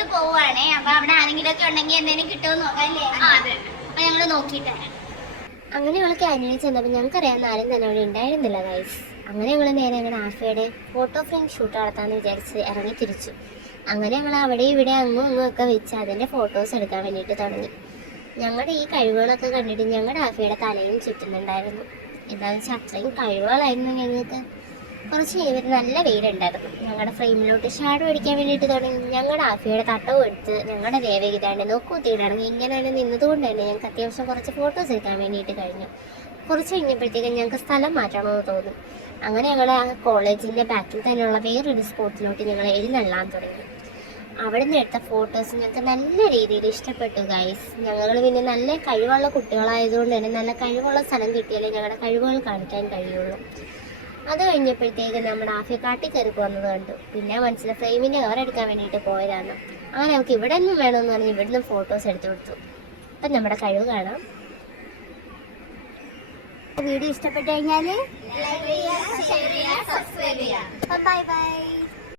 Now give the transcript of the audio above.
ഫ്രണ്ടിലോട്ട് പോവാണേ. അപ്പൊ അവിടെ ആരെങ്കിലും ഒക്കെ ഉണ്ടെങ്കിൽ എന്തെങ്കിലും കിട്ടുമെന്ന് നോക്കാം അല്ലേ? അപ്പൊ ഞങ്ങള് നോക്കിയിട്ട് അങ്ങനെ ഞങ്ങൾ ക്യാൻറ്റീനിൽ ചെന്നപ്പോൾ ഞങ്ങൾക്കറിയാവുന്ന ആരും തന്നെ അവിടെ ഉണ്ടായിരുന്നില്ല ഗൈസ്. അങ്ങനെ ഞങ്ങൾ നേരെ ഞങ്ങളുടെ ആഫയുടെ ഫോട്ടോ ഫ്രെയിം ഷൂട്ട് നടത്താമെന്ന് വിചാരിച്ച് ഇറങ്ങി തിരിച്ചു. അങ്ങനെ ഞങ്ങൾ അവിടെ ഇവിടെ അങ്ങും ഇങ്ങും ഒക്കെ വെച്ച് അതിൻ്റെ ഫോട്ടോസ് എടുക്കാൻ വേണ്ടിയിട്ട് തുടങ്ങി. ഞങ്ങളുടെ ഈ കഴിവുകളൊക്കെ കണ്ടിട്ട് ഞങ്ങളുടെ ആഫയുടെ തലയും ചുറ്റുന്നുണ്ടായിരുന്നു. എന്താണെന്ന് വെച്ചാൽ അത്രയും കഴിവുകളായിരുന്നു ഞങ്ങൾക്ക്. കുറച്ച് കഴിഞ്ഞിട്ട് നല്ല വെയിലുണ്ടായിരുന്നു. ഞങ്ങളുടെ ഫ്രെയിമിലോട്ട് ഷാഡോ അടിക്കാൻ വേണ്ടിയിട്ട് തുടങ്ങി. ഞങ്ങളുടെ ആഫയുടെ തട്ടവും എടുത്ത് ഞങ്ങളുടെ ദേവഗീതാണ്ട് നോക്കൂത്തിയിടങ്ങി. ഇങ്ങനെ തന്നെ നിന്നതുകൊണ്ട് തന്നെ ഞങ്ങൾക്ക് അത്യാവശ്യം കുറച്ച് ഫോട്ടോസ് എടുക്കാൻ വേണ്ടിയിട്ട് കഴിഞ്ഞു. കുറച്ച് കഴിഞ്ഞപ്പോഴത്തേക്കും ഞങ്ങൾക്ക് സ്ഥലം മാറ്റണമെന്ന് തോന്നി. അങ്ങനെ ഞങ്ങളുടെ ആ കോളേജിൻ്റെ ബാക്കിൽ തന്നെയുള്ള വേറൊരു സ്പോട്ടിലോട്ട് ഞങ്ങൾ എഴുന്നള്ളാൻ തുടങ്ങി. അവിടെ നിന്ന് എടുത്ത ഫോട്ടോസ് ഞങ്ങൾക്ക് നല്ല രീതിയിൽ ഇഷ്ടപ്പെട്ടു ഗൈസ്. ഞങ്ങൾ പിന്നെ നല്ല കഴിവുള്ള കുട്ടികളായതുകൊണ്ട് തന്നെ നല്ല കഴിവുള്ള സ്ഥലം കിട്ടിയാലേ ഞങ്ങളുടെ കഴിവുകൾ കാണിക്കാൻ കഴിയുള്ളൂ. അത് കഴിഞ്ഞപ്പോഴത്തേക്ക് നമ്മുടെ ആഫിയ കാട്ടിക്കയറി പോകുന്നത് കണ്ടു. പിന്നെ മനസ്സിലെ ഫ്രെയിമിൻ്റെ കവർ എടുക്കാൻ വേണ്ടിയിട്ട് പോയതാണ്. അങ്ങനെ നമുക്ക് ഇവിടെ നിന്നും വേണമെന്ന് പറഞ്ഞ് ഇവിടെ നിന്നും ഫോട്ടോസ് എടുത്തു കൊടുത്തു. അപ്പം നമ്മുടെ കഴിവ് കാണാം. വീഡിയോ ഇഷ്ടപ്പെട്ടു കഴിഞ്ഞാൽ ലൈക്ക് ചെയ്യുക, ഷെയർ ചെയ്യുക, സബ്സ്ക്രൈബ് ചെയ്യുക. Bye bye.